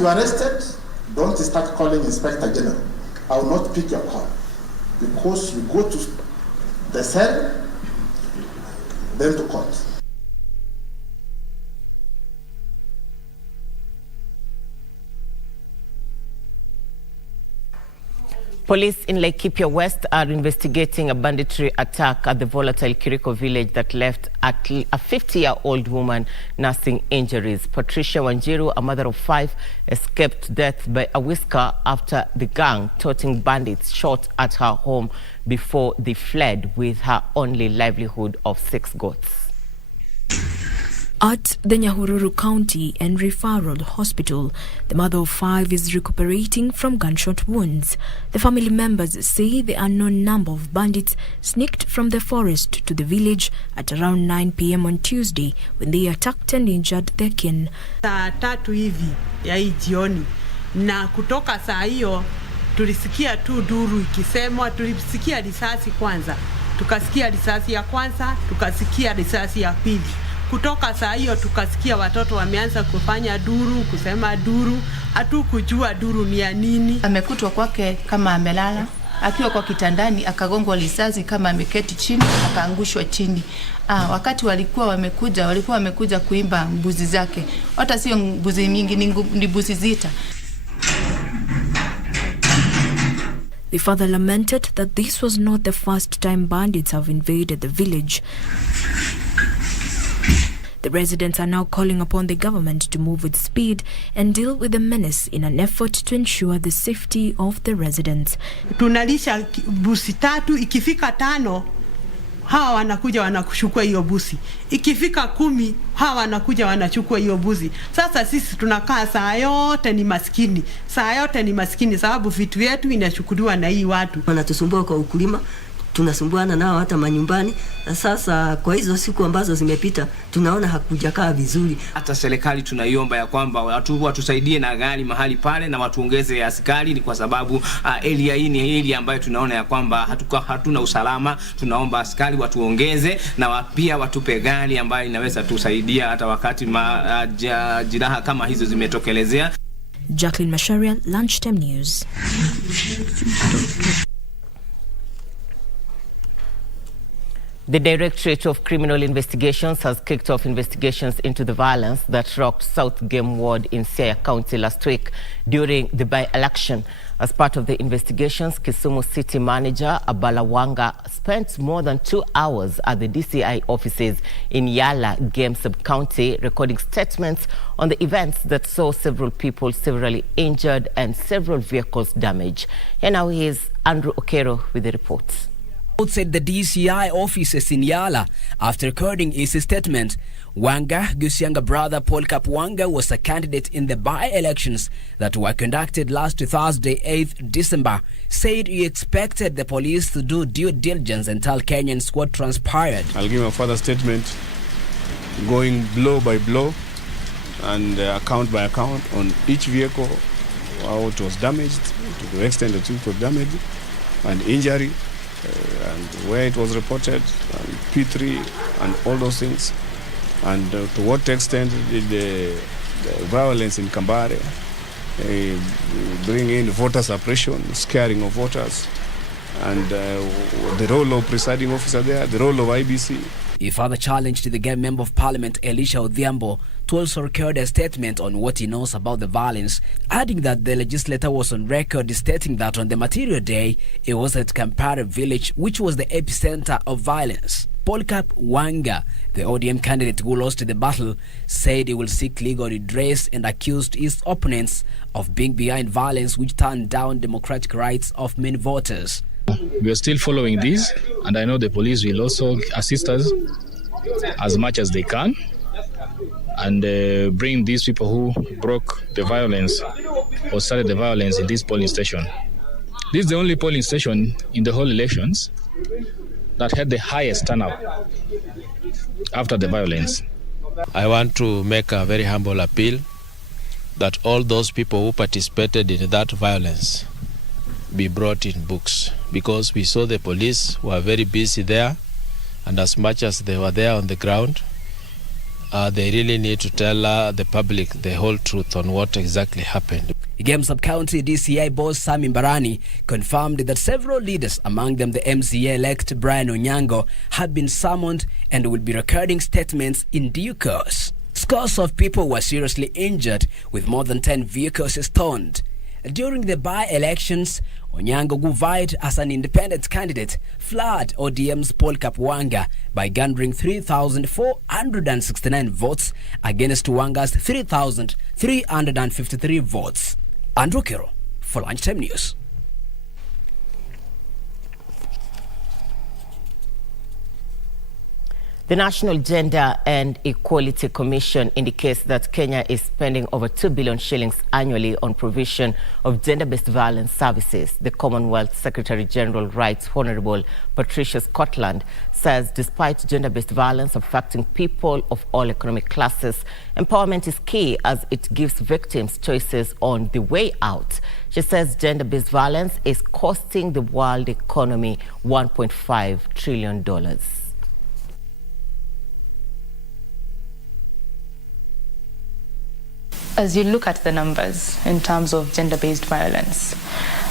you are arrested, don't start calling Inspector General. I will not pick your call, because you go to the cell, then to court. Police in Laikipia West are investigating a banditry attack at the volatile Kiriko village that left a 50-year-old woman nursing injuries. Patricia Wanjiru, a mother of 5, escaped death by a whisker after the gang toting bandits shot at her home before they fled with her only livelihood of 6 goats. At the Nyahururu County and Referral Hospital, the mother of 5 is recuperating from gunshot wounds. The family members say the unknown number of bandits sneaked from the forest to the village at around 9 p.m. on Tuesday when they attacked and injured their kin. Saa 3 hivi ya hii jioni, na kutoka saa hiyo tulisikia tu duru ikisemwa. Tulisikia risasi kwanza, tukasikia risasi ya kwanza, tukasikia risasi ya pili. Kutoka saa hiyo tukasikia watoto wameanza kufanya duru, kusema duru, hatukujua duru ni ya nini. Amekutwa kwake kama amelala, akiwa kwa kitandani akagongwa risasi kama ameketi chini, akaangushwa chini. Wakati walikuwa wamekuja kuimba mbuzi zake. Hata sio mbuzi mingi, ni mbuzi zita. The father lamented that this was not the first time bandits have invaded the village. The residents are now calling upon the government to move with speed and deal with the menace in an effort to ensure the safety of the residents. Tunalisha busi 3, ikifika 5 hawa wanakuja wanakuchukua hiyo busi. Ikifika 10 hawa wanakuja wanachukua hiyo busi. Sasa sisi tunakaa saa yote ni maskini. Saa yote ni maskini sababu vitu vyetu inachukuliwa na hii watu. Wanatusumbua kwa ukulima, tunasumbuana nao hata manyumbani. Sasa kwa hizo siku ambazo zimepita tunaona hakujakaa vizuri. Hata serikali tunaiomba ya kwamba watusaidie na gari mahali pale na watuongeze askari, ni kwa sababu area hii ni area ambayo tunaona ya kwamba hatuna usalama. Tunaomba askari watuongeze na pia watupe gari ambayo inaweza tusaidia hata wakati jiraha kama hizo zimetokelezea. Jacqueline Masharia, Lunchtime News. The Directorate of Criminal Investigations has kicked off investigations into the violence that rocked South Game Ward in Siaya County last week during the by-election. As part of the investigations, Kisumu City Manager Abala Wanga spent more than 2 hours at the DCI offices in Yala Game Sub-County recording statements on the events that saw several people severely injured and several vehicles damaged. And now here's Andrew Okero with the reports. Outside the DCI offices in Yala, after recording his statement, Wanga, whose younger brother Paul Wanga, was a candidate in the by-elections that were conducted last Thursday, 8th December, said he expected the police to do due diligence and tell Kenyans what transpired. I'll give a further statement going blow by blow and account by account on each vehicle, how it was damaged, to the extent that it was damaged and injury, and where it was reported, and P3 and all those things, and to what extent did the violence in Kambare bring in voter suppression, scaring of voters, and the role of presiding officer there, the role of IBC. He further challenged the Game Member of Parliament Elisha Odhiambo to also record a statement on what he knows about the violence, adding that the legislator was on record stating that on the material day, it was at Kampara village, which was the epicenter of violence. Polkap Wanga, the ODM candidate who lost the battle, said he will seek legal redress and accused his opponents of being behind violence which turned down democratic rights of many voters. We are still following this, and I know the police will also assist us as much as they can and bring these people who broke the violence or started the violence in this polling station. This is the only polling station in the whole elections that had the highest turnout after the violence. I want to make a very humble appeal that all those people who participated in that violence be brought in books, because we saw the police were very busy there, and as much as they were there on the ground, they really need to tell the public the whole truth on what exactly happened. Igem Sub-County DCI boss Sami Mbarani confirmed that several leaders, among them the MCA-elect Brian Onyango, have been summoned and will be recording statements in due course. Scores of people were seriously injured, with more than 10 vehicles stoned. During the by-elections, Onyango, who vied as an independent candidate, flooded ODM's Paul Kapwanga by garnering 3,469 votes against Wanga's 3,353 votes. Andrew Kero for Lunchtime News. The National Gender and Equality Commission indicates that Kenya is spending over 2 billion shillings annually on provision of gender-based violence services. The Commonwealth Secretary-General writes, Honorable Patricia Scotland says despite gender-based violence affecting people of all economic classes, empowerment is key as it gives victims choices on the way out. She says gender-based violence is costing the world economy $1.5 trillion. As you look at the numbers in terms of gender-based violence,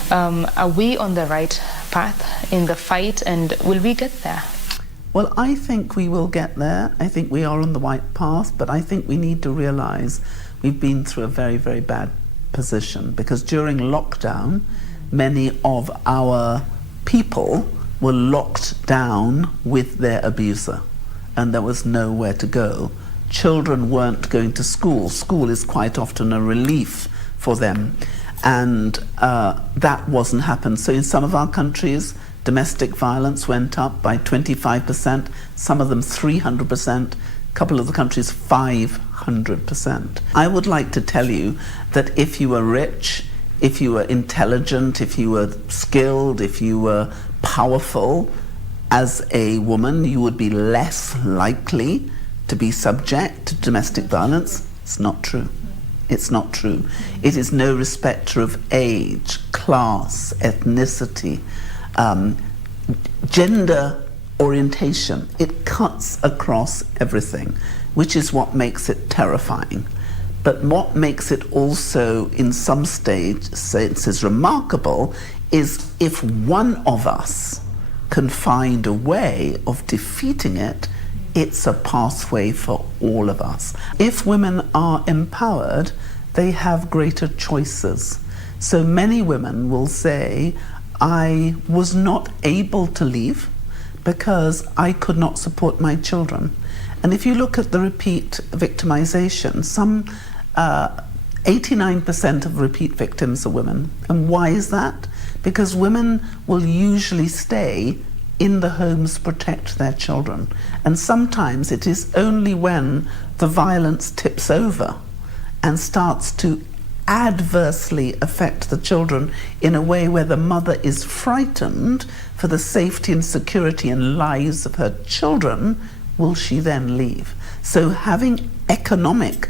are we on the right path in the fight, and will we get there? Well, I think we will get there. I think we are on the right path, but I think we need to realize we've been through a very, very bad position, because during lockdown, many of our people were locked down with their abuser, and there was nowhere to go. Children weren't going to school. School is quite often a relief for them, and that wasn't happening. So in some of our countries, domestic violence went up by 25%, some of them 300%, a couple of the countries 500%. I would like to tell you that if you were rich, if you were intelligent, if you were skilled, if you were powerful as a woman, you would be less likely to be subject to domestic violence. It's not true. It's not true. It is no respecter of age, class, ethnicity, gender orientation. It cuts across everything, which is what makes it terrifying. But what makes it also, in some senses, remarkable is if one of us can find a way of defeating it, it's a pathway for all of us. If women are empowered, they have greater choices. So many women will say, I was not able to leave because I could not support my children. And if you look at the repeat victimization, some 89% of repeat victims are women. And why is that? Because women will usually stay in the homes to protect their children. And sometimes it is only when the violence tips over and starts to adversely affect the children in a way where the mother is frightened for the safety and security and lives of her children, will she then leave. So having economic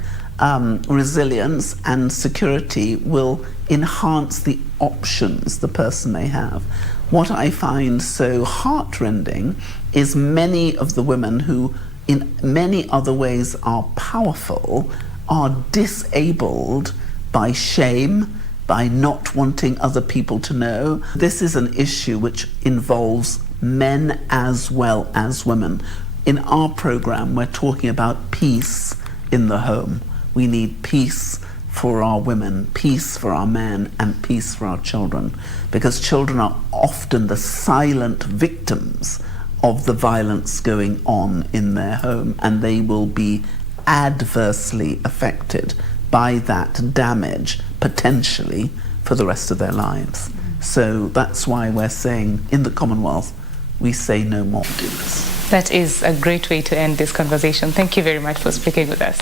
resilience and security will enhance the options the person may have. What I find so heartrending is many of the women who in many other ways are powerful are disabled by shame, by not wanting other people to know. This is an issue which involves men as well as women. In our program, we're talking about peace in the home. We need peace for our women, peace for our men, and peace for our children, because children are often the silent victims of the violence going on in their home, and they will be adversely affected by that damage, potentially, for the rest of their lives. So that's why we're saying, in the Commonwealth, we say no more to this. That is a great way to end this conversation. Thank you very much for speaking with us.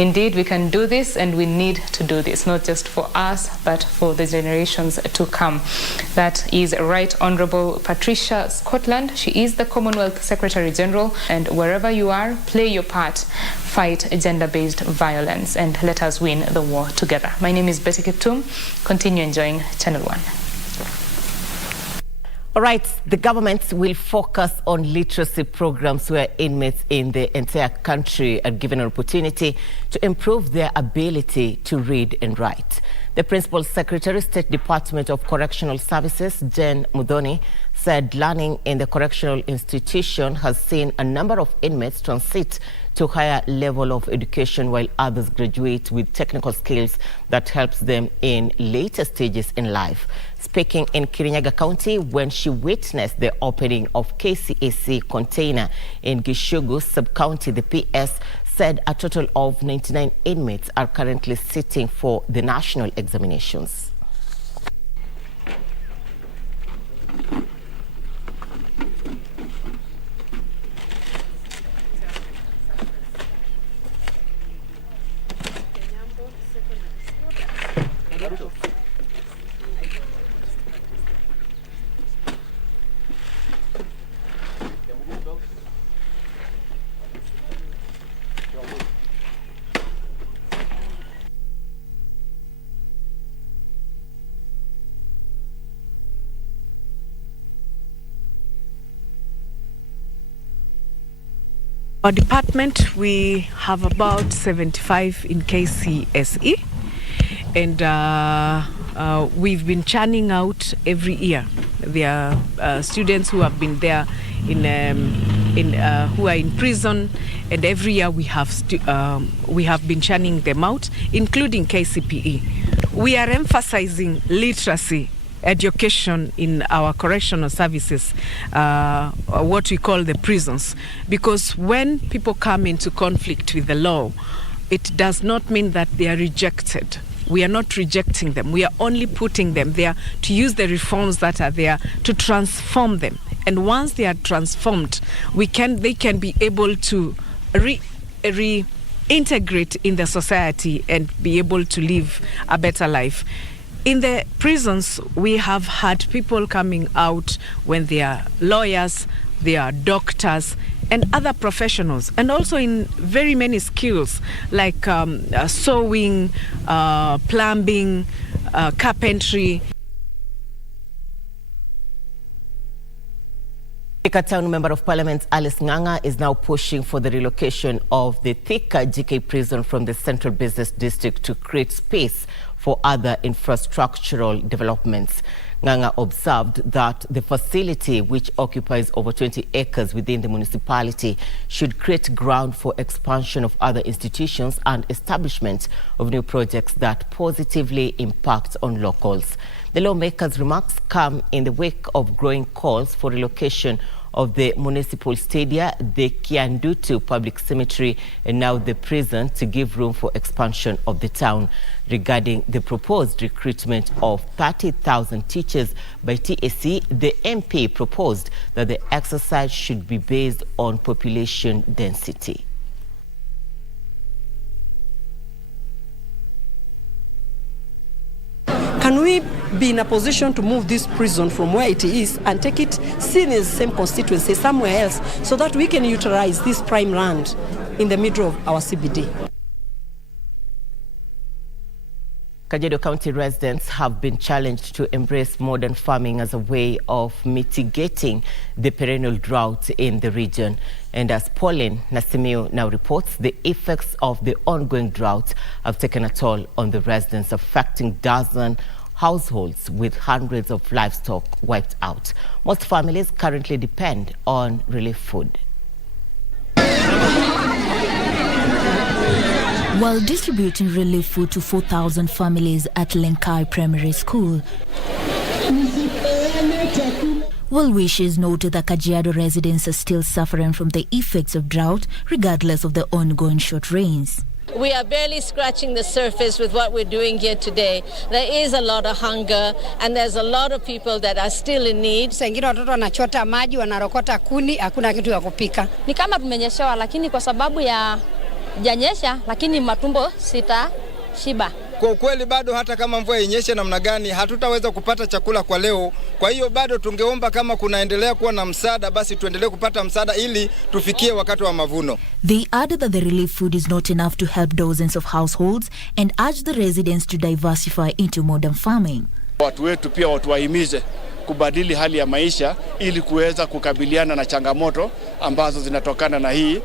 Indeed, we can do this, and we need to do this, not just for us, but for the generations to come. That is Right Honourable Patricia Scotland. She is the Commonwealth Secretary General, and wherever you are, play your part. Fight gender-based violence, and let us win the war together. My name is Betty Kiptum. Continue enjoying Channel 1. All right, the government will focus on literacy programs where inmates in the entire country are given an opportunity to improve their ability to read and write. The Principal Secretary, State Department of Correctional Services, Jen Mudhoni, said learning in the correctional institution has seen a number of inmates transit to higher level of education while others graduate with technical skills that helps them in later stages in life. Speaking in Kirinyaga County when she witnessed the opening of KCAC container in Gishugu sub-county, the PS said a total of 99 inmates are currently sitting for the national examinations. Our department, we have about 75 in KCSE, and we've been churning out every year. There are students who have been there who are in prison, and every year we have been churning them out, including KCPE. We are emphasizing literacy education in our correctional services, what we call the prisons, because when people come into conflict with the law, it does not mean that they are rejected. We are not rejecting them. We are only putting them there to use the reforms that are there to transform them. And once they are transformed, they can be able to reintegrate in the society and be able to live a better life. In the prisons, we have had people coming out when they are lawyers, they are doctors, and other professionals, and also in very many skills like sewing, plumbing, carpentry. Thika Town Member of Parliament Alice Ng'ang'a is now pushing for the relocation of the Thika GK prison from the Central Business District to create space for other infrastructural developments. Ng'ang'a observed that the facility, which occupies over 20 acres within the municipality, should create ground for expansion of other institutions and establishment of new projects that positively impact on locals. The lawmakers' remarks come in the wake of growing calls for relocation of the municipal stadia, the Kiandutu Public Cemetery, and now the prison to give room for expansion of the town. Regarding the proposed recruitment of 30,000 teachers by TAC, the MP proposed that the exercise should be based on population density. Can we be in a position to move this prison from where it is and take it, still in the same constituency, somewhere else, so that we can utilize this prime land in the middle of our CBD? Kajiado County residents have been challenged to embrace modern farming as a way of mitigating the perennial drought in the region. And as Pauline Nasimio now reports, the effects of the ongoing drought have taken a toll on the residents, affecting dozens households with hundreds of livestock wiped out. Most families currently depend on relief food. While distributing relief food to 4,000 families at Lenkai Primary School, well-wishers noted that Kajiado residents are still suffering from the effects of drought, regardless of the ongoing short rains. We are barely scratching the surface with what we're doing here today. There is a lot of hunger and there's a lot of people that are still in need. Wengine watoto wanachota maji, wanarokota kuni, hakuna kitu ya kupika. Ni kama tumenyeshewa, lakini kwa sababu ya janyesha, lakini matumbo sita shiba. Kwa ukweli bado hata kama mvua inyeshe namna gani hatutaweza kupata chakula kwa leo. Kwa hiyo bado tungeomba kama kunaendelea kuwa na msaada, basi tuendelee kupata msaada ili tufikie wakati wa mavuno. They added that the relief food is not enough to help dozens of households and urged the residents to diversify into modern farming. Watu wetu pia watuwahimize kubadili hali ya maisha ili kuweza kukabiliana na changamoto ambazo zinatokana na hii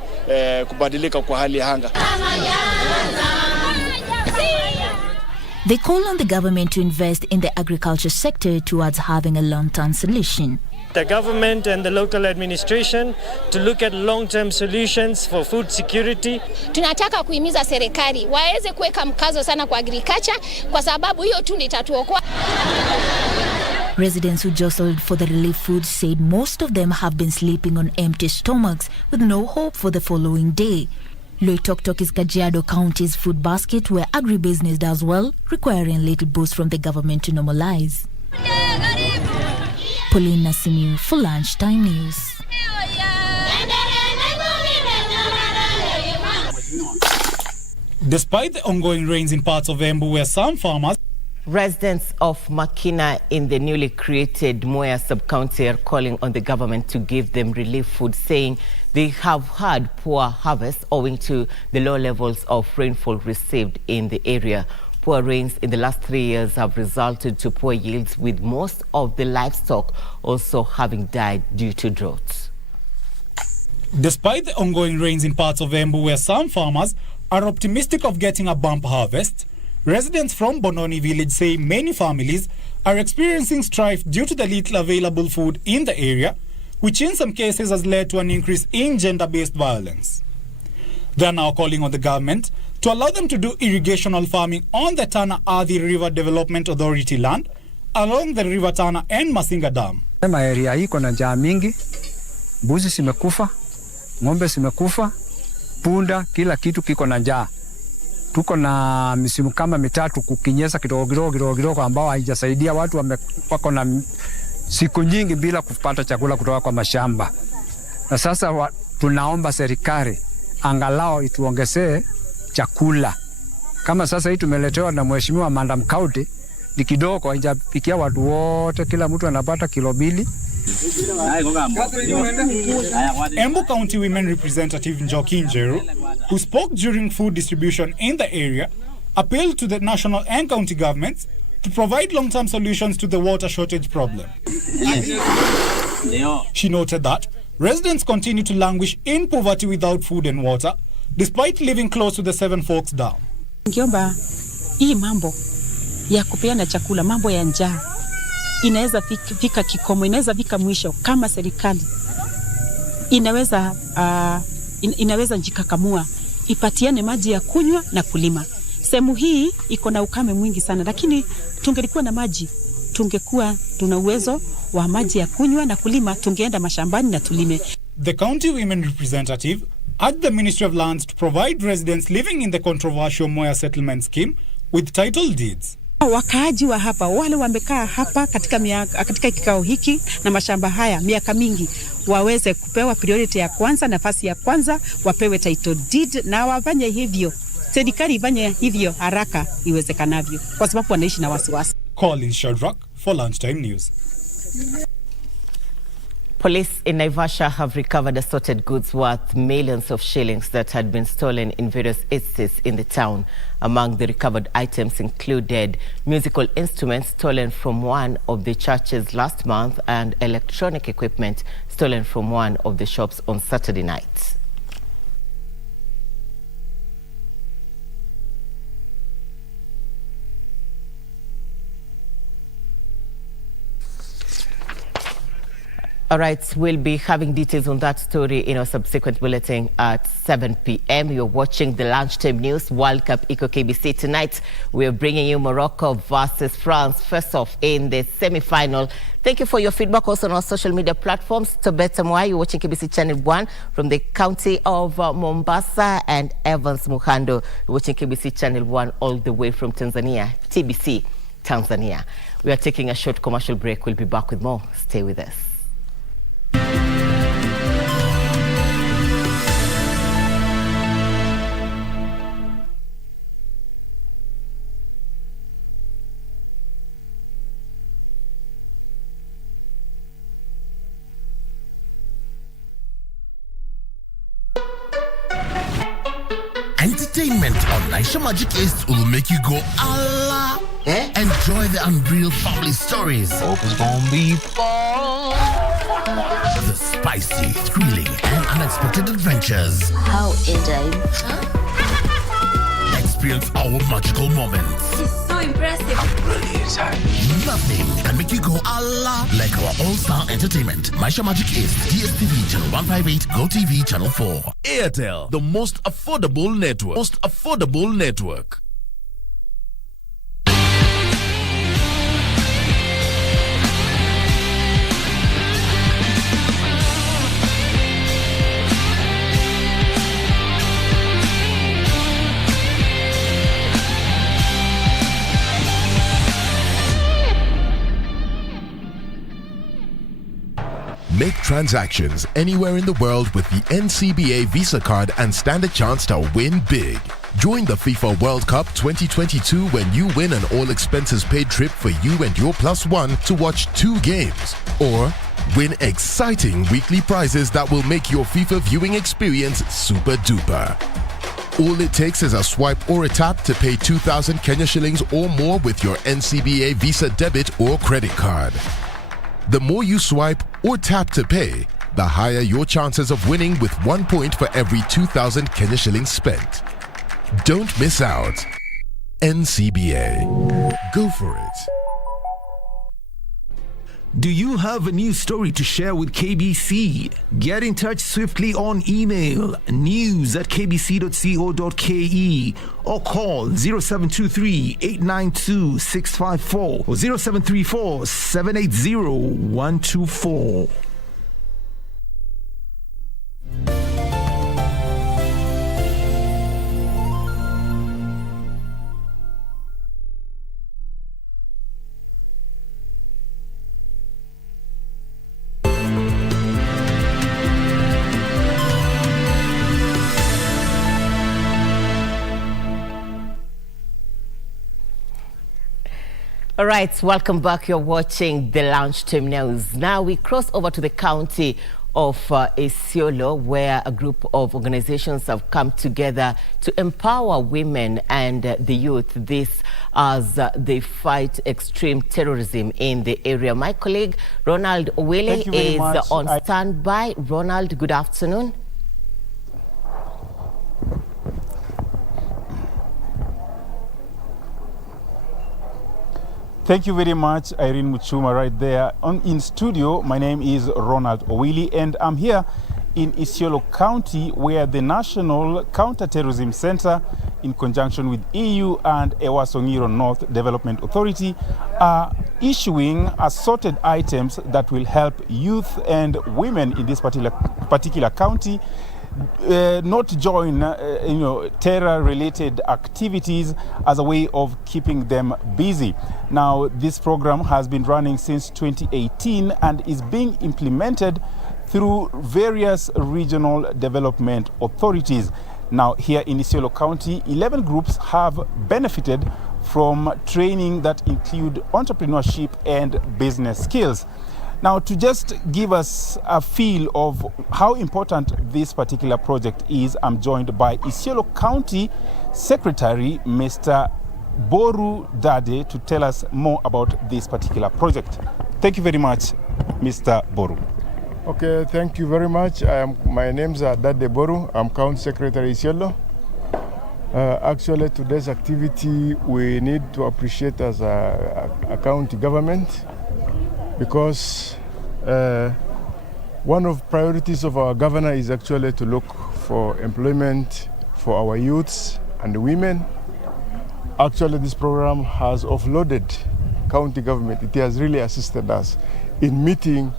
kubadilika kwa hali ya anga. They call on the government to invest in the agriculture sector towards having a long-term solution. The government and the local administration to look at long-term solutions for food security. Tunataka kuhimiza serikali waweze kuweka mkazo sana kwa agriculture kwa sababu hiyo tu ndio itatuokoa. Residents who jostled for the relief food said most of them have been sleeping on empty stomachs with no hope for the following day. Loitoktok is Kajiado County's food basket where agribusiness does well, requiring little boost from the government to normalize. Pauline Nasimiu for Lunchtime News. Despite the ongoing rains in parts of Embu where some farmers... Residents of Makina in the newly created Moya sub-county are calling on the government to give them relief food, saying they have had poor harvests owing to the low levels of rainfall received in the area. Poor rains in the last 3 years have resulted to poor yields, with most of the livestock also having died due to droughts. Despite the ongoing rains in parts of Embu where some farmers are optimistic of getting a bump harvest, residents from Bononi village say many families are experiencing strife due to the little available food in the area, which in some cases has led to an increase in gender-based violence. They are now calling on the government to allow them to do irrigational farming on the Tana Adi River Development Authority land along the River Tana and Masinga Dam. Area hii kuna njaa mingi, mbuzi zimekufa, ng'ombe zimekufa, punda, kila kitu kiko na njaa. Tuko na misimu kama mitatu kukinyesha kidogo ambao haijasaidia watu, wako na siku nyingi bila kupata chakula kutoka kwa mashamba. Na sasa tunaomba serikali angalau ituongezee chakula. Kama sasa hii tumeletewa na mheshimiwa Madam County, ni kidogo, haijafikia watu wote, kila mtu anapata kilo 2. Embu County Women Representative Njoki Njeru, who spoke during food distribution in the area, appealed to the national and county governments to provide long-term solutions to the water shortage problem. She noted that residents continue to languish in poverty without food and water, despite living close to the Seven Forks Dam. Ngiomba hii mambo ya kupeana chakula, mambo ya njaa inaweza fika kikomo, inaweza fika mwisho kama serikali inaweza njikakamua ipatiane maji ya kunywa na kulima. Sehemu hii iko na ukame mwingi sana, lakini tungelikuwa na maji, tungekuwa tuna uwezo wa maji ya kunywa na kulima, tungeenda mashambani na tulime. The county women representative urged the Ministry of Lands to provide residents living in the controversial Moya settlement scheme with title deeds. Wakaaji wa hapa, wale wamekaa hapa katika kikao hiki na mashamba haya miaka mingi, waweze kupewa priority ya kwanza, nafasi ya kwanza, wapewe title deed na wafanye hivyo. Serikali ifanye hivyo haraka iwezekanavyo kwa sababu wanaishi na wasiwasi. Colin Shadrack for Lunchtime News. Police in Naivasha have recovered assorted goods worth millions of shillings that had been stolen in various estates in the town. Among the recovered items included musical instruments stolen from one of the churches last month and electronic equipment stolen from one of the shops on Saturday night. All right, we'll be having details on that story in our subsequent bulletin at 7 p.m. You're watching the Lunchtime News World Cup Eco KBC. Tonight, we're bringing you Morocco versus France, first off in the semi-final. Thank you for your feedback also on our social media platforms. Tobeta Mwai, you're watching KBC Channel 1 from the county of Mombasa, and Evans Muhando, you're watching KBC Channel 1 all the way from Tanzania, TBC, Tanzania. We are taking a short commercial break. We'll be back with more. Stay with us. entertainment on Naisha Magic East will make you go Allah. Enjoy the unreal family stories. Hope it's gonna be fun. The spicy, thrilling, and unexpected adventures. How enjoying? Experience our magical moments. It's so impressive. Nothing can make you go Allah like our all-star entertainment. Naisha Magic East, DSTV channel 158, GoTV channel 4. Airtel, the most affordable network. Make transactions anywhere in the world with the NCBA Visa card and stand a chance to win big. Join the FIFA World Cup 2022 when you win an all-expenses-paid trip for you and your +1 to watch 2 games. Or win exciting weekly prizes that will make your FIFA viewing experience super duper. All it takes is a swipe or a tap to pay 2,000 Kenya shillings or more with your NCBA Visa debit or credit card. The more you swipe or tap to pay, the higher your chances of winning with 1 point for every 2,000 Kenya shillings spent. Don't miss out. NCBA. Go for it. Do you have a news story to share with KBC? Get in touch swiftly on email news@kbc.co.ke or call 0723-892-654 or 0734-780-124. All right, welcome back. You're watching the Lunchtime News. Now we cross over to the county of Isiolo, where a group of organizations have come together to empower women and the youth. This as they fight extreme terrorism in the area. My colleague Ronald Owele is on standby. Ronald, good afternoon. Thank you very much, Irene Muchuma, right there. In studio, my name is Ronald Owele, and I'm here in Isiolo County, where the National Counter-Terrorism Center, in conjunction with EU and Ewasongiro North Development Authority, are issuing assorted items that will help youth and women in this particular county not join terror-related activities as a way of keeping them busy. Now, this program has been running since 2018 and is being implemented through various regional development authorities. Now, here in Isiolo County, 11 groups have benefited from training that include entrepreneurship and business skills. Now, to just give us a feel of how important this particular project is, I'm joined by Isiolo County Secretary, Mr. Boru Dade, to tell us more about this particular project. Thank you very much, Mr. Boru. Okay, thank you very much. My name is Dade Boru. I'm County Secretary Isiolo. Actually, today's activity we need to appreciate as a county government, because one of priorities of our governor is actually to look for employment for our youths and women. Actually, this program has offloaded county government. It has really assisted us in meeting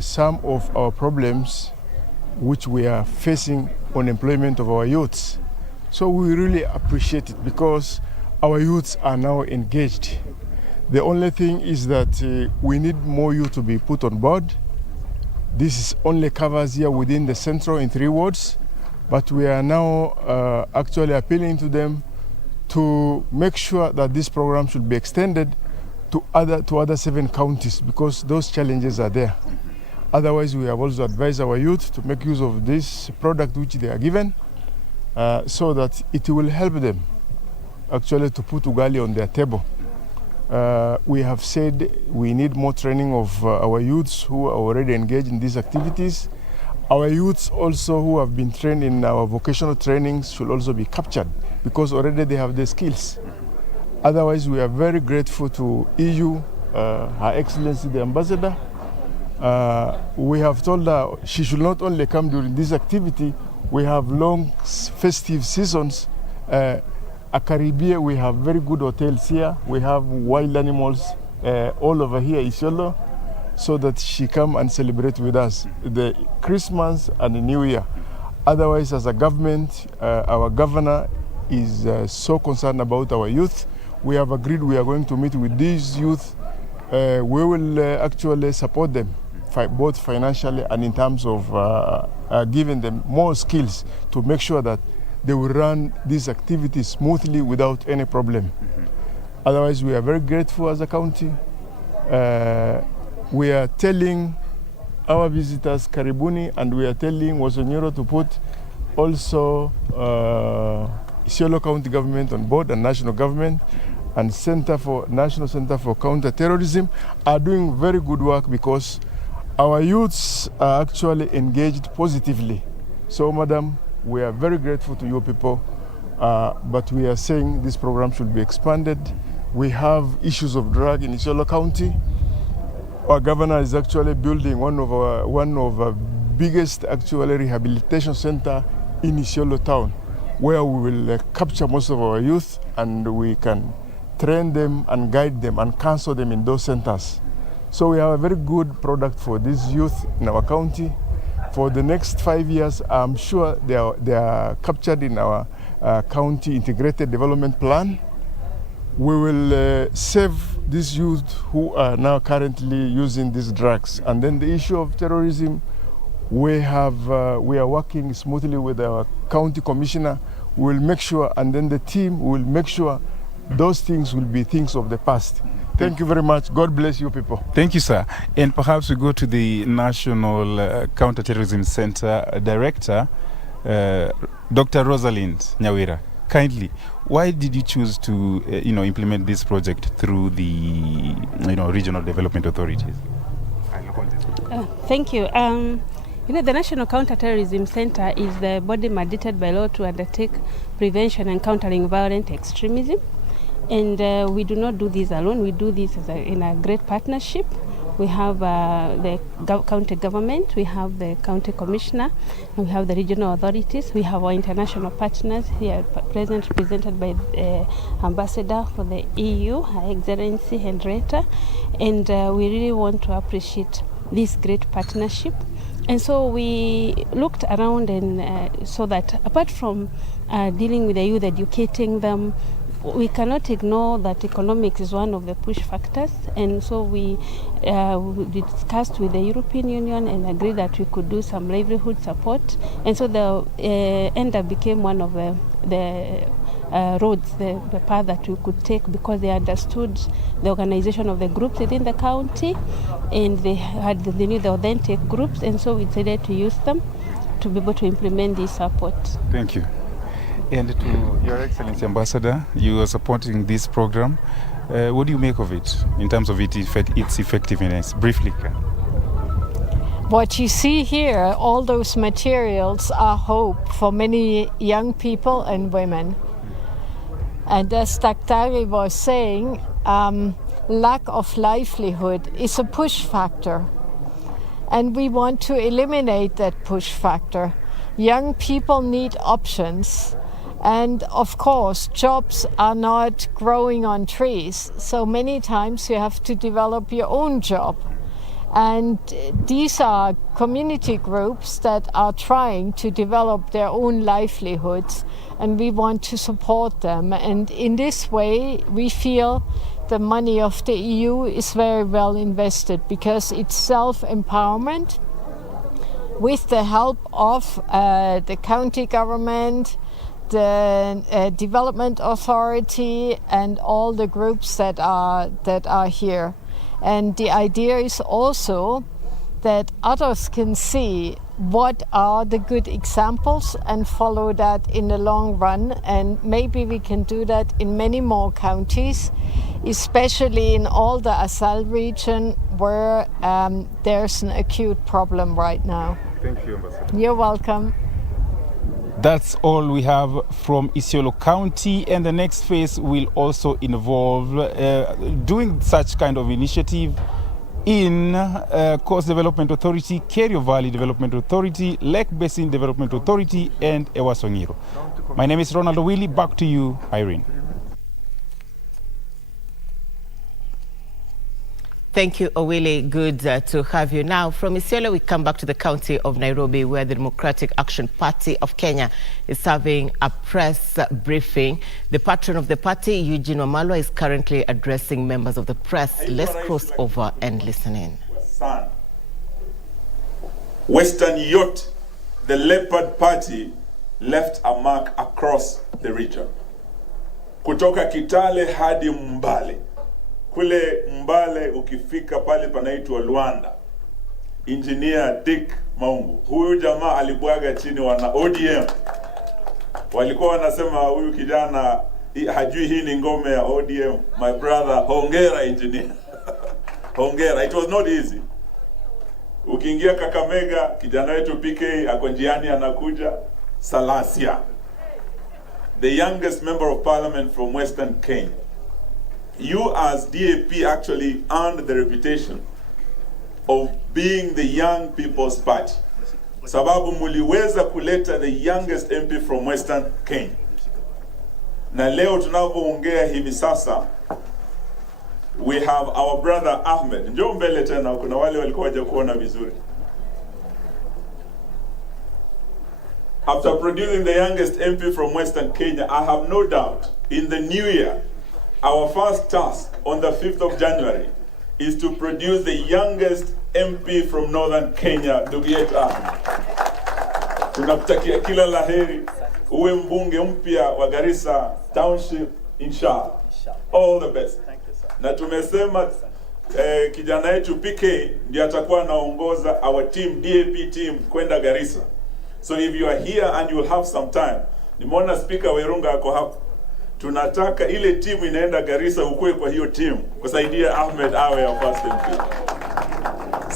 some of our problems which we are facing on employment of our youths. So we really appreciate it because our youths are now engaged. The only thing is that we need more youth to be put on board. This is only covers here within the central in 3 wards, but we are now actually appealing to them to make sure that this program should be extended to other 7 counties, because those challenges are there. Otherwise, we have also advised our youth to make use of this product which they are given so that it will help them actually to put ugali on their table. We have said we need more training of our youths who are already engaged in these activities. Our youths also who have been trained in our vocational trainings should also be captured because already they have the skills. Otherwise, we are very grateful to EU, Her Excellency the Ambassador. We have told her she should not only come during this activity, we have long festive seasons. Caribbean, we have very good hotels here. We have wild animals all over here, Isiolo, so that she come and celebrate with us the Christmas and the New Year. Otherwise, as a government, our governor is so concerned about our youth. We have agreed we are going to meet with these youth. We will actually support them, both financially and in terms of giving them more skills to make sure that they will run these activities smoothly without any problem. Otherwise, we are very grateful as a county. We are telling our visitors Karibuni, and we are telling Wasonyiro to put also Isiolo County government on board and national government and National Center for Counter-Terrorism are doing very good work because our youths are actually engaged positively. So, Madam, we are very grateful to you people, but we are saying this program should be expanded. We have issues of drug in Isiolo County. Our governor is actually building one of our biggest actually rehabilitation center in Isiolo town, where we will capture most of our youth and we can train them and guide them and counsel them in those centers. So we have a very good product for these youth in our county. For the next 5 years, I'm sure they are captured in our county integrated development plan. We will save these youth who are now currently using these drugs. And then the issue of terrorism, we are working smoothly with our county commissioner. We will make sure, and then the team will make sure those things will be things of the past. Thank you very much. God bless you people. Thank you, sir. And perhaps we go to the National Counterterrorism Center Director, Dr. Rosalind Nyawira. Kindly, why did you choose to implement this project through the regional development authorities? Thank you. The National Counterterrorism Center is the body mandated by law to undertake prevention and countering violent extremism. And we do not do this alone. We do this in a great partnership. We have the county government, we have the county commissioner, and we have the regional authorities. We have our international partners here present, represented by the ambassador for the EU, Her Excellency Henrietta. And we really want to appreciate this great partnership. And so we looked around and so that apart from dealing with the youth, educating them, we cannot ignore that economics is one of the push factors, and so we discussed with the European Union and agreed that we could do some livelihood support, and so the ENDA became one of the roads, the path that we could take, because they understood the organization of the groups within the county, and they knew the authentic groups, and so we decided to use them to be able to implement this support. Thank you. And to Your Excellency Ambassador, you are supporting this program. What do you make of it in terms of its effectiveness? Briefly. What you see here, all those materials are hope for many young people and women. And as Daktari was saying, lack of livelihood is a push factor. And we want to eliminate that push factor. Young people need options. And of course, jobs are not growing on trees. So many times you have to develop your own job. And these are community groups that are trying to develop their own livelihoods, and we want to support them. And in this way, we feel the money of the EU is very well invested, because it's self-empowerment with the help of the county government, the development authority, and all the groups that are here. And the idea is also that others can see what are the good examples and follow that in the long run. And maybe we can do that in many more counties, especially in all the Asal region where there's an acute problem right now. Thank you, Ambassador. You're welcome. That's all we have from Isiolo County, and the next phase will also involve doing such kind of initiative in Coast Development Authority, Kerio Valley Development Authority, Lake Basin Development Authority, and Ewasongiro. My name is Ronald Willie. Back to you, Irene. Thank you, Owili. Good to have you. Now, from Isiolo, we come back to the county of Nairobi, where the Democratic Action Party of Kenya is having a press briefing. The patron of the party, Eugene Wamalwa, is currently addressing members of the press. Let's cross over and listen in. Western Yacht, the Leopard Party, left a mark across the region. Kutoka Kitale hadi Mbale. Kule Mbale ukifika pale panaitwa Luanda. Engineer Dick Maungu. Huyu jamaa alibwaga chini wana ODM. Walikuwa wanasema huyu kijana hajui hii ni ngome ya ODM. My brother, hongera engineer. Hongera. It was not easy. Ukiingia Kakamega, kijana wetu PK ako njiani anakuja Salasia. The youngest member of parliament from Western Kenya. You as DAP actually earned the reputation of being the young people's party. Sababu muliweza kuleta the youngest MP from Western Kenya. Na leo tunavyoongea hivi sasa, we have our brother Ahmed. Njoo mbele tena, kuna wale walikuwa hawajakuona vizuri. After producing the youngest MP from Western Kenya, I have no doubt in the new year, our first task on the 5th of January is to produce the youngest MP from Northern Kenya, Dugiet Ahmed. Tunakutakia kila laheri, uwe mbunge mpya wa Garissa Township, inshallah. All the best. Na tumesema kijana yetu PK ndiye atakuwa anaongoza our team, DAP team, kwenda Garissa. So if you are here and you will have some time, nimeona Speaker Werunga ako hapo. Tunataka ile timu inaenda Garissa ukue kwa hiyo timu kusaidia Ahmed awe ya first MP.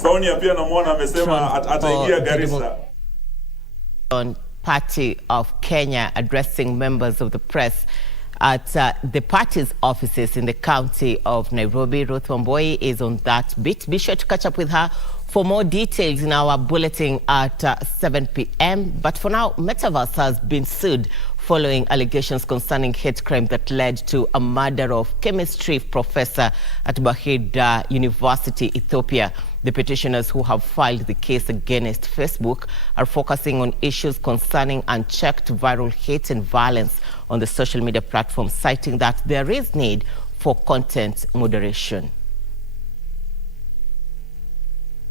Sonia pia namuona amesema ataingia Garissa. On Party of Kenya addressing members of the press at the party's offices in the county of Nairobi. Ruth Wamboi is on that bit. Be sure to catch up with her for more details in our bulletin at 7 p.m. But for now, Metaverse has been sued following allegations concerning hate crime that led to a murder of chemistry professor at Bahir University, Ethiopia. The petitioners who have filed the case against Facebook are focusing on issues concerning unchecked viral hate and violence on the social media platform, citing that there is need for content moderation.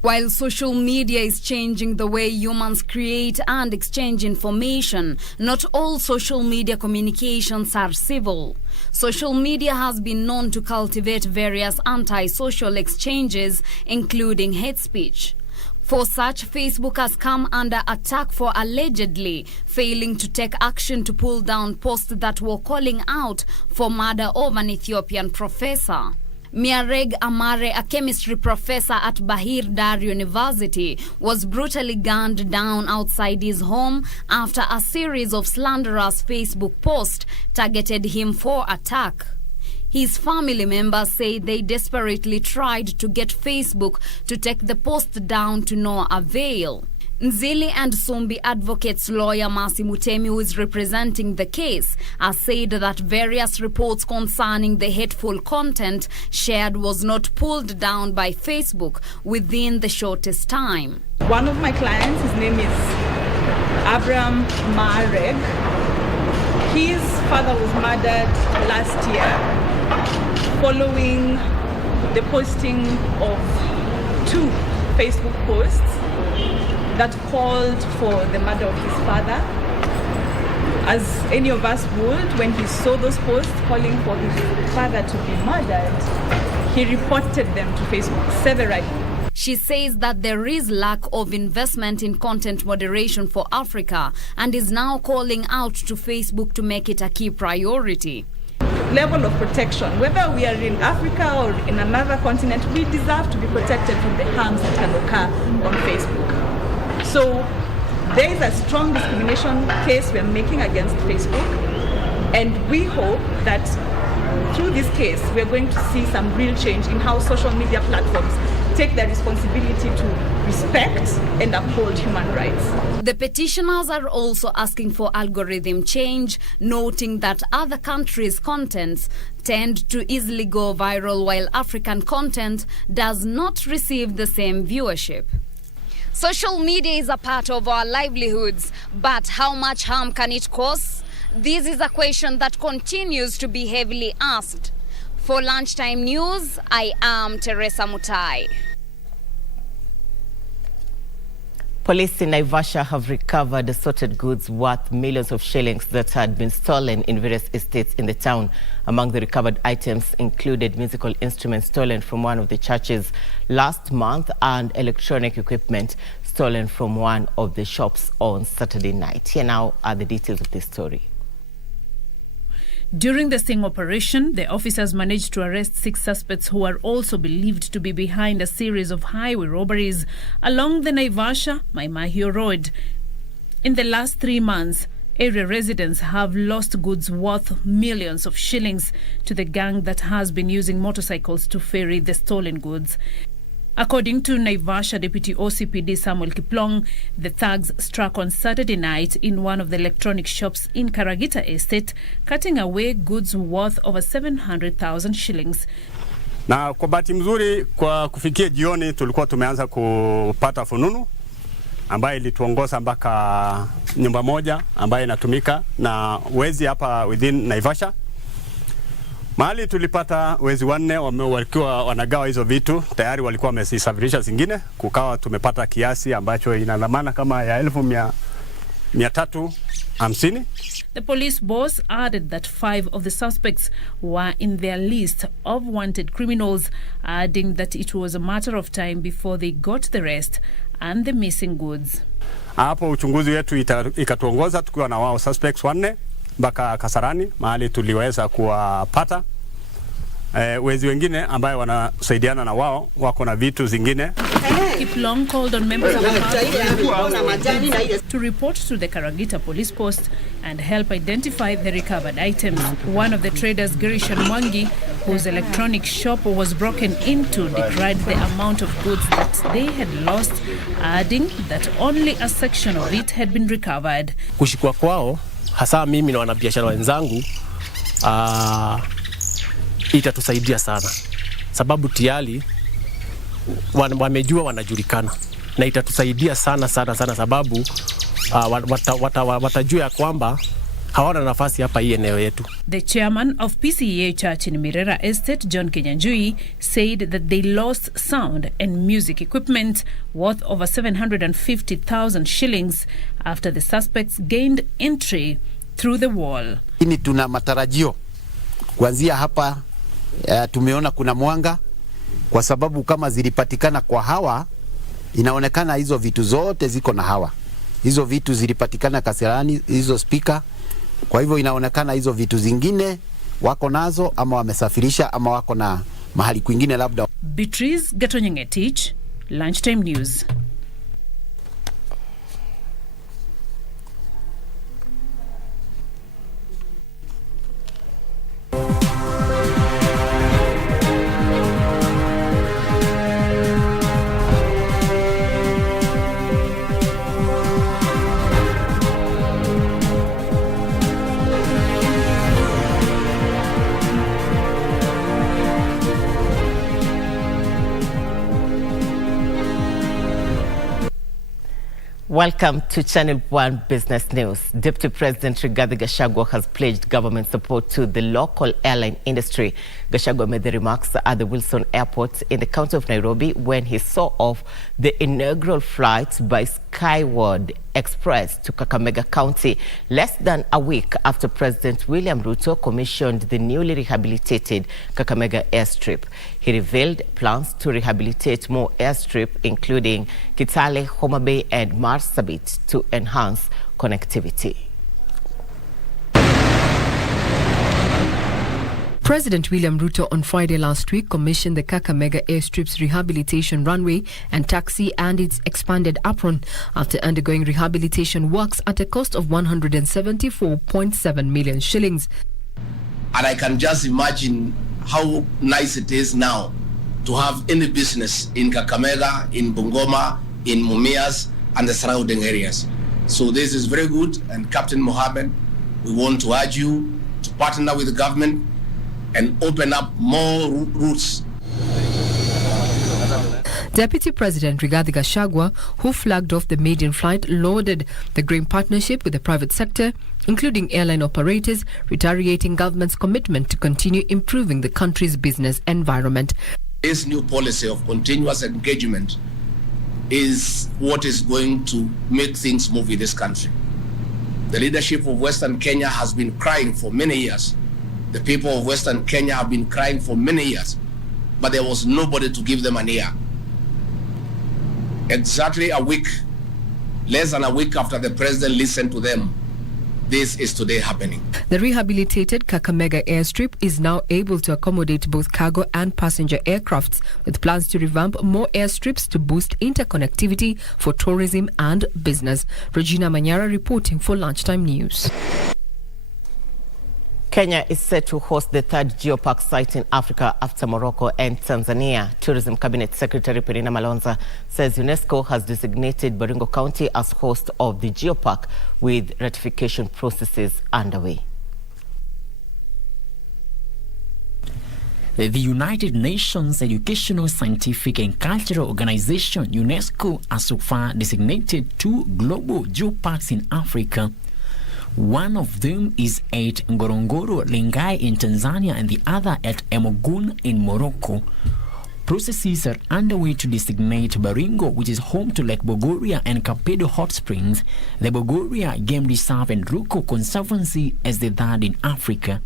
While social media is changing the way humans create and exchange information, not all social media communications are civil. Social media has been known to cultivate various anti-social exchanges, including hate speech. For such, Facebook has come under attack for allegedly failing to take action to pull down posts that were calling out for murder of an Ethiopian professor. Miareg Amare, a chemistry professor at Bahir Dar University, was brutally gunned down outside his home after a series of slanderous Facebook posts targeted him for attack. His family members say they desperately tried to get Facebook to take the post down to no avail. Nzili and Sumbi advocates lawyer Masi Mutemi, who is representing the case, has said that various reports concerning the hateful content shared was not pulled down by Facebook within the shortest time. One of my clients, his name is Abraham Marek. His father was murdered last year following the posting of 2 Facebook posts that called for the murder of his father. As any of us would, when he saw those posts calling for his father to be murdered, he reported them to Facebook severally. She says that there is lack of investment in content moderation for Africa and is now calling out to Facebook to make it a key priority. Level of protection, whether we are in Africa or in another continent, we deserve to be protected from the harms that can occur on Facebook. So there is a strong discrimination case we are making against Facebook, and we hope that through this case we are going to see some real change in how social media platforms take their responsibility to respect and uphold human rights. The petitioners are also asking for algorithm change, noting that other countries' contents tend to easily go viral while African content does not receive the same viewership. Social media is a part of our livelihoods, but how much harm can it cause? This is a question that continues to be heavily asked. For Lunchtime News, I am Teresa Mutai. Police in Naivasha have recovered assorted goods worth millions of shillings that had been stolen in various estates in the town. Among the recovered items included musical instruments stolen from one of the churches last month and electronic equipment stolen from one of the shops on Saturday night. Here now are the details of this story. During the sting operation, the officers managed to arrest 6 suspects who are also believed to be behind a series of highway robberies along the Naivasha-Maimahio Road. In the last 3 months, area residents have lost goods worth millions of shillings to the gang that has been using motorcycles to ferry the stolen goods. According to Naivasha Deputy OCPD Samuel Kiplong, the thugs struck on Saturday night in one of the electronic shops in Karagita Estate, cutting away goods worth over 700,000 shillings. Na kwa bahati mzuri kwa kufikia jioni tulikuwa tumeanza kupata fununu ambayo ilituongoza mpaka nyumba moja ambayo inatumika na wezi hapa within Naivasha. Mahali tulipata wezi 4 walikuwa wanagawa hizo vitu, tayari walikuwa wamezisafirisha zingine, kukawa tumepata kiasi ambacho ina dhamana kama ya 1,350. The police boss added that 5 of the suspects were in their list of wanted criminals, adding that it was a matter of time before they got the rest and the missing goods. Hapo uchunguzi wetu ikatuongoza tukiwa na wao suspects 4 mpaka Kasarani, mahali tuliweza kuwapata wezi wengine ambayo wanasaidiana na wao wako na vitu zingine. Kiplong called on members of the party to report to the Karagita police post and help identify the recovered items. One of the traders, Girishan Mwangi, whose electronic shop was broken into, decried the amount of goods that they had lost, adding that only a section of it had been recovered. Kushikwa kwao hasa mimi na wanabiashara wenzangu itatusaidia sana, sababu tayari wamejua, wanajulikana, na itatusaidia sana sababu watajua kwamba hawana nafasi hapa hii eneo yetu. The chairman of PCEA Church in Mirera Estate, John Kenyanjui, said that they lost sound and music equipment worth over 750,000 shillings after the suspects gained entry through the wall. Ini tuna matarajio kuanzia hapa, tumeona kuna mwanga, kwa sababu kama zilipatikana kwa hawa, inaonekana hizo vitu zote ziko na hawa. Hizo vitu zilipatikana Kasarani, hizo speaker. Kwa hivyo inaonekana hizo vitu zingine wako nazo ama wamesafirisha ama wako na mahali kwingine labda. Beatrice Gatonyengetich, Lunchtime News. Welcome to Channel 1 Business News. Deputy President Rigathi Gachagua has pledged government support to the local airline industry. Gachagua made the remarks at the Wilson Airport in the county of Nairobi when he saw off the inaugural flight by Skyward Express to Kakamega County less than a week after President William Ruto commissioned the newly rehabilitated Kakamega airstrip. He revealed plans to rehabilitate more airstrips, including Kitale, Homa Bay, and Marsabit, to enhance connectivity. President William Ruto on Friday last week commissioned the Kakamega Airstrip's rehabilitation runway and taxi and its expanded apron after undergoing rehabilitation works at a cost of 174.7 million shillings. And I can just imagine how nice it is now to have any business in Kakamega, in Bungoma, in Mumias, and the surrounding areas. So this is very good, and Captain Mohammed, we want to urge you to partner with the government and open up more routes. Deputy President Rigathi Gachagua, who flagged off the maiden flight, lauded the green partnership with the private sector, including airline operators, reiterating government's commitment to continue improving the country's business environment. This new policy of continuous engagement is what is going to make things move in this country. The leadership of Western Kenya has been crying for many years. The people of Western Kenya have been crying for many years, but there was nobody to give them an ear. Exactly a week, less than a week after the president listened to them, this is today happening. The rehabilitated Kakamega airstrip is now able to accommodate both cargo and passenger aircrafts, with plans to revamp more airstrips to boost interconnectivity for tourism and business. Regina Manyara reporting for Lunchtime News. Kenya is set to host the third geopark site in Africa after Morocco and Tanzania. Tourism Cabinet Secretary Irene Malonza says UNESCO has designated Baringo County as host of the geopark, with ratification processes underway. The United Nations Educational, Scientific and Cultural Organization, UNESCO, has so far designated 2 global geoparks in Africa. One of them is at Ngorongoro Lengai in Tanzania and the other at Emogun in Morocco. Processes are underway to designate Baringo, which is home to Lake Bogoria and Kapedo Hot Springs, the Bogoria Game Reserve and Ruko Conservancy as the third in Africa.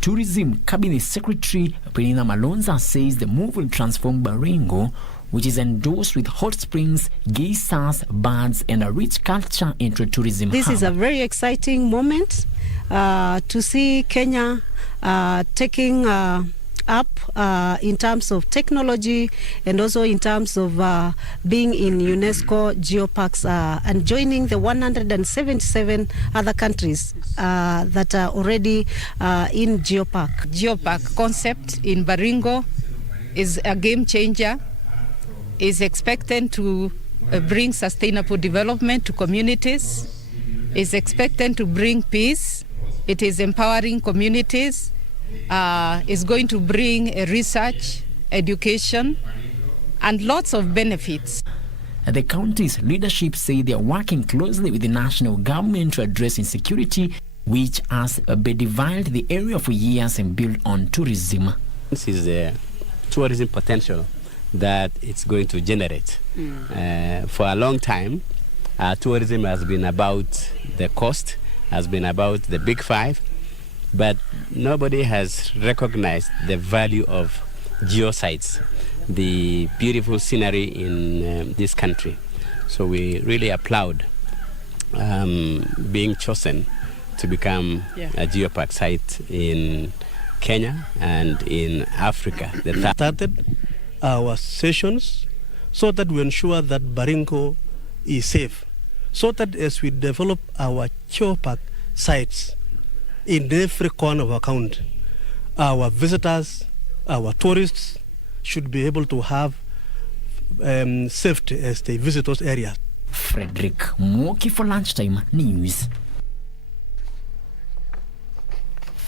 Tourism Cabinet Secretary Irene Malonza says the move will transform Baringo, which is endorsed with hot springs, geysers, birds, and a rich culture into tourism. This is a very exciting moment to see Kenya taking up in terms of technology and also in terms of being in UNESCO geoparks and joining the 177 other countries that are already in geopark. Geopark concept in Baringo is a game changer. Is expected to bring sustainable development to communities, is expected to bring peace, it is empowering communities, is going to bring research, education, and lots of benefits. The county's leadership say they are working closely with the national government to address insecurity, which has bedeviled the area for years and built on tourism. This is the tourism potential that it's going to generate. For a long time, tourism has been about the cost, has been about the big five, but nobody has recognized the value of geosites, the beautiful scenery in this country. So we really applaud being chosen to become a geopark site in Kenya and in Africa. Started our sessions so that we ensure that Baringo is safe, so that as we develop our geopark sites in every corner of our county, our visitors, our tourists should be able to have safety as they visit those areas. Frederick Mwoki for Lunchtime News.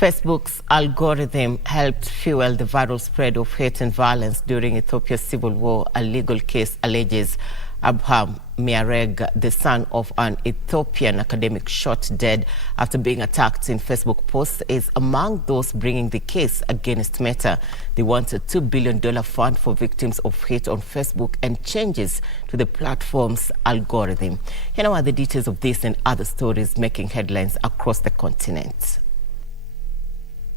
Facebook's algorithm helped fuel the viral spread of hate and violence during Ethiopia's civil war, a legal case alleges. Abraham Miareg, the son of an Ethiopian academic shot dead after being attacked in Facebook posts, is among those bringing the case against Meta. They want a $2 billion fund for victims of hate on Facebook and changes to the platform's algorithm. Here now are the details of this and other stories making headlines across the continent.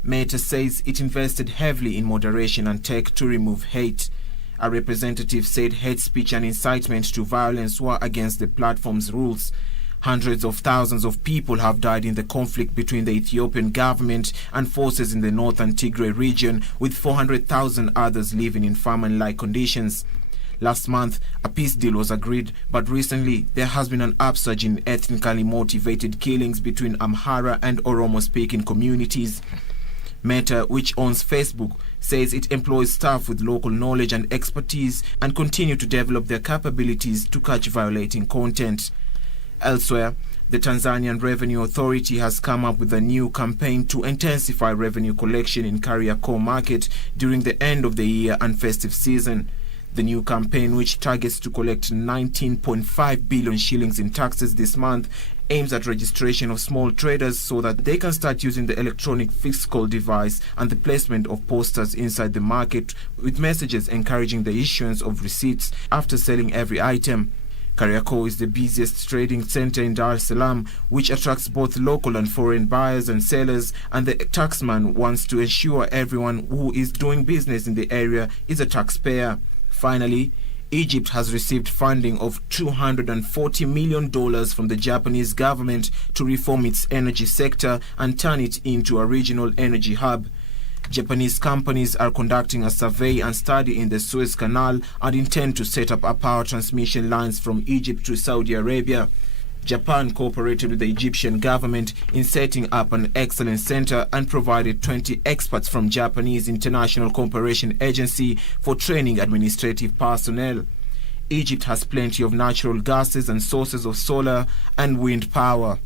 Meta says it invested heavily in moderation and tech to remove hate. A representative said hate speech and incitement to violence were against the platform's rules. Hundreds of thousands of people have died in the conflict between the Ethiopian government and forces in the northern Tigray region, with 400,000 others living in famine-like conditions. Last month, a peace deal was agreed, but recently there has been an upsurge in ethnically motivated killings between Amhara and Oromo-speaking communities. Meta, which owns Facebook, says it employs staff with local knowledge and expertise and continue to develop their capabilities to catch violating content. Elsewhere, the Tanzanian Revenue Authority has come up with a new campaign to intensify revenue collection in Kariakoo Market during the end of the year and festive season. The new campaign, which targets to collect 19.5 billion shillings in taxes this month, aims at registration of small traders so that they can start using the electronic fiscal device and the placement of posters inside the market with messages encouraging the issuance of receipts after selling every item. Kariakoo is the busiest trading center in Dar es Salaam, which attracts both local and foreign buyers and sellers, and the taxman wants to ensure everyone who is doing business in the area is a taxpayer. Finally, Egypt has received funding of $240 million from the Japanese government to reform its energy sector and turn it into a regional energy hub. Japanese companies are conducting a survey and study in the Suez Canal and intend to set up a power transmission lines from Egypt to Saudi Arabia. Japan cooperated with the Egyptian government in setting up an excellence center and provided 20 experts from Japanese International Cooperation Agency for training administrative personnel. Egypt has plenty of natural gases and sources of solar and wind power.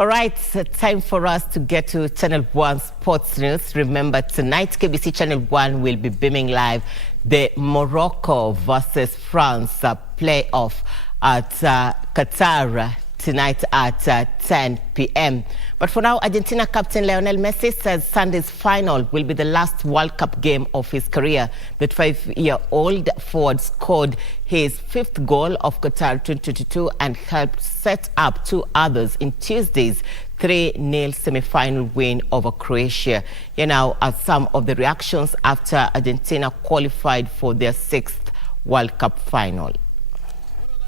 All right, time for us to get to Channel 1 Sports News. Remember, tonight KBC Channel 1 will be beaming live the Morocco versus France playoff at Qatar tonight at 10 p.m. But for now, Argentina captain Lionel Messi says Sunday's final will be the last World Cup game of his career. The 25-year-old forward scored his 5th goal of Qatar 2022 and helped set up 2 others in Tuesday's 3-0 semi-final win over Croatia. Here now are some of the reactions after Argentina qualified for their 6th World Cup final.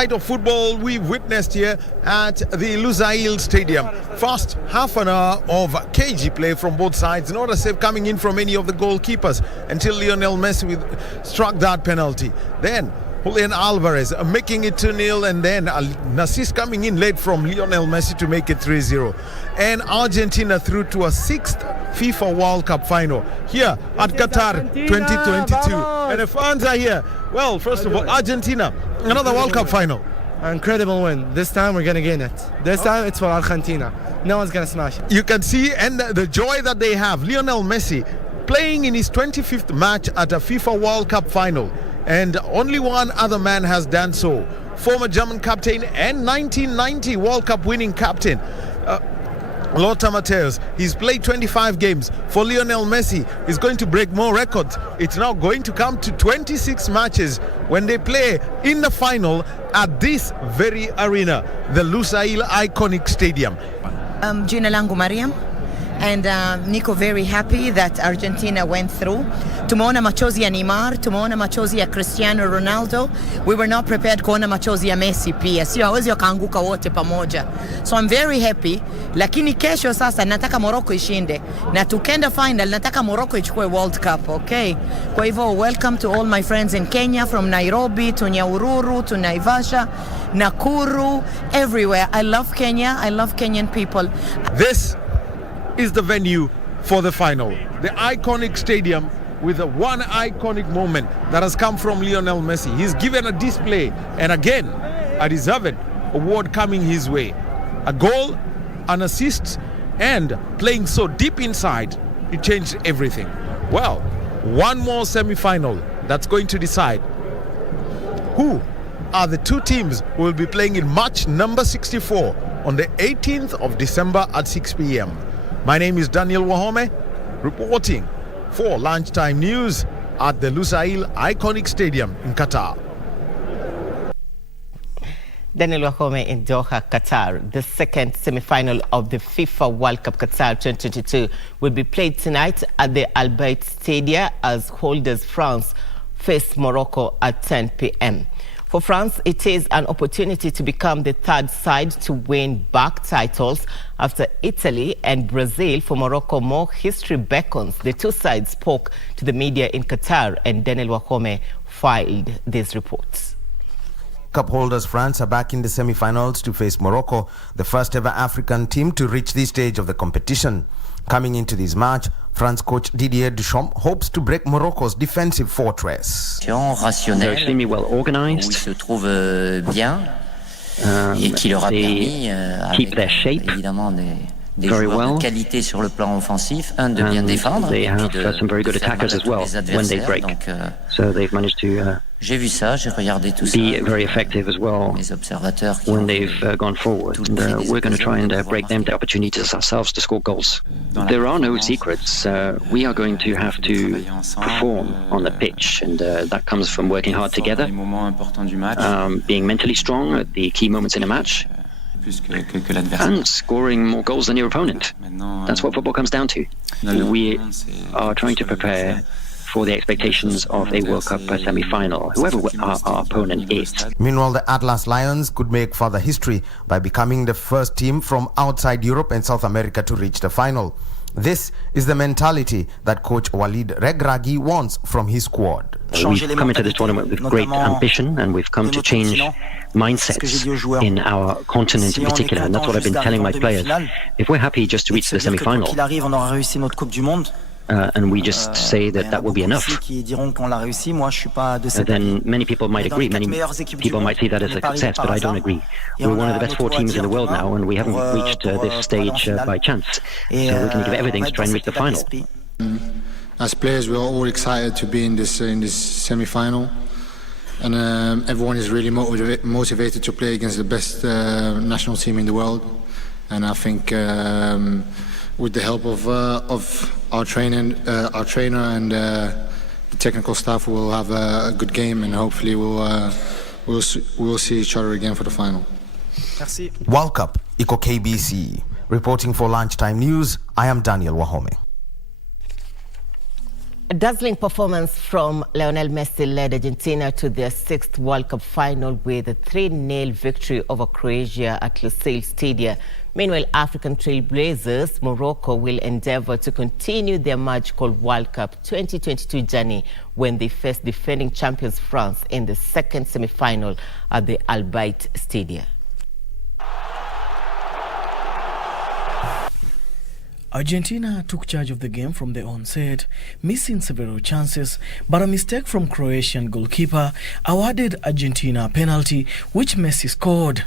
Of football we've witnessed here at the Lusail Stadium. First half an hour of cagey play from both sides, not a save coming in from any of the goalkeepers until Lionel Messi struck that penalty. Then Julian Alvarez making it 2-0, and then an assist coming in late from Lionel Messi to make it 3-0. And Argentina through to a 6th FIFA World Cup final here at Qatar 2022. And the fans are here. Well, first of all, Argentina, another World Cup final. Incredible win. This time we're going to gain it. This time it's for Argentina. No one's going to smash it. You can see and the joy that they have. Lionel Messi playing in his 25th match at a FIFA World Cup final. And only one other man has done so. Former German captain and 1990 World Cup winning captain, Lothar Matthäus. He's played 25 games. For Lionel Messi, he's going to break more records. It's now going to come to 26 matches when they play in the final at this very arena, the Lusail iconic stadium. Jina langu Mariam, and niko very happy that Argentina went through. Tumeona machozi ya Neymar, tumeona machozi ya Cristiano Ronaldo. We were not prepared kuona machozi ya Messi pia. Sio hawezi wakaanguka wote pamoja. So I'm very happy, lakini kesho sasa nataka Morocco ishinde. Na tukenda final nataka Morocco ichukue World Cup, okay? Kwa hivyo welcome to all my friends in Kenya, from Nairobi to Nyahururu to Naivasha, Nakuru, everywhere. I love Kenya. I love Kenyan people. This is the venue for the final. The iconic stadium with one iconic moment that has come from Lionel Messi. He's given a display, and again, a deserved award coming his way. A goal, an assist, and playing so deep inside, it changed everything. Well, one more semi-final that's going to decide who are the two teams who will be playing in match number 64 on the 18th of December at 6 p.m. My name is Daniel Wahome, reporting for Lunchtime News at the Lusail Iconic Stadium in Qatar. Daniel Wahome in Doha, Qatar. The second semi-final of the FIFA World Cup Qatar 2022 will be played tonight at the Al Bayt Stadium as holders France face Morocco at 10 p.m. For France, it is an opportunity to become the third side to win back titles after Italy and Brazil. For Morocco, more history beckons. The two sides spoke to the media in Qatar, and Daniel Wahome filed these reports. Cup holders France are back in the semi-finals to face Morocco, the first ever African team to reach this stage of the competition. Coming into this match, France coach Didier Deschamps hopes to break Morocco's defensive fortress. They're extremely well organized. They keep their shape very well. They have some very good attackers as well when they break. So they've managed to be very effective as well when they've gone forward. And we're going to try and break them the opportunities ourselves to score goals. There are no secrets. We are going to have to perform on the pitch, and that comes from working hard together, being mentally strong at the key moments in a match, and scoring more goals than your opponent. That's what football comes down to. We are trying to prepare for the expectations of a World Cup semi-final, whoever our opponent is. Meanwhile, the Atlas Lions could make further history by becoming the first team from outside Europe and South America to reach the final. This is the mentality that coach Walid Regragui wants from his squad. We've come into this tournament with great ambition, and we've come to change mindsets in our continent in particular, and that's what I've been telling my players. If we're happy just to reach the semi-final, and we just say that will be enough, then many people might agree, many people might see that as a success, but I don't agree. We're one of the best 4 teams in the world now, and we haven't reached this stage by chance. So we're going to give everything to try and reach the final. As players, we're all excited to be in this semi-final, and everyone is really motivated to play against the best national team in the world. And I think with the help of our trainer and the technical staff, we'll have a good game, and hopefully we'll see each other again for the final. Merci. World Cup, Iko KBC. Reporting for Lunchtime News, I am Daniel Wahome. A dazzling performance from Lionel Messi led Argentina to their 6th World Cup final with a 3-0 victory over Croatia at Lusail Stadium. Meanwhile, African trailblazers Morocco will endeavor to continue their magical World Cup 2022 journey when they face defending champions France in the second semi-final at the Al Bayt Stadium. Argentina took charge of the game from the onset, missing several chances, but a mistake from Croatian goalkeeper awarded Argentina a penalty, which Messi scored.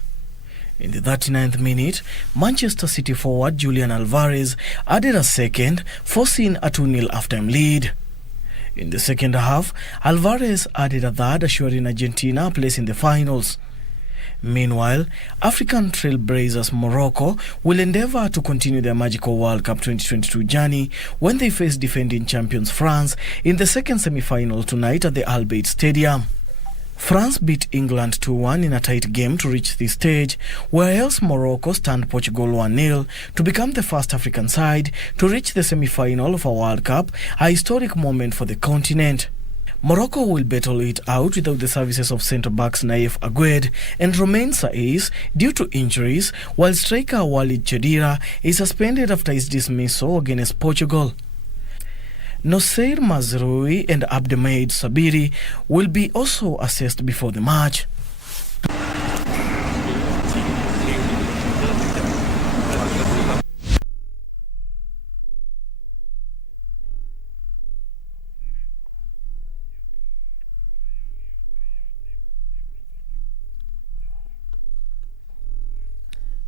In the 39th minute, Manchester City forward Julian Alvarez added a second, forcing a 2-0 halftime lead. In the second half, Alvarez added a third, assuring Argentina a place in the finals. Meanwhile, African trailblazers Morocco will endeavor to continue their magical World Cup 2022 journey when they face defending champions France in the second semi-final tonight at the Al Bayt Stadium. France beat England 2-1 in a tight game to reach this stage, whereas Morocco stunned Portugal 1-0 to become the first African side to reach the semi-final of a World Cup, a historic moment for the continent. Morocco will battle it out without the services of centre-backs Naif Agued and Romain Saiz due to injuries, while striker Walid Chedira is suspended after his dismissal against Portugal. Nosseir Mazroui and Abdelmaid Sabiri will be also assessed before the match.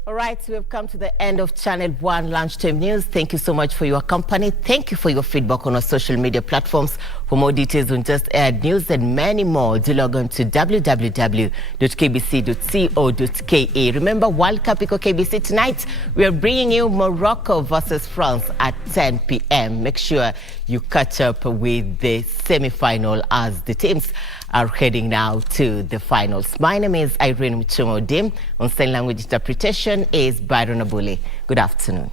All right, we have come to the end of Channel 1 Lunchtime News. Thank you so much for your company. Thank you for your feedback on our social media platforms. For more details on just aired news and many more, do log on to www.kbc.co.ke. Remember, World Cup Eco KBC tonight. We are bringing you Morocco versus France at 10 p.m. Make sure you catch up with the semi-final as the teams are heading now to the finals. My name is Irene Muchuma. On sign language interpretation is Byron Abuli. Good afternoon.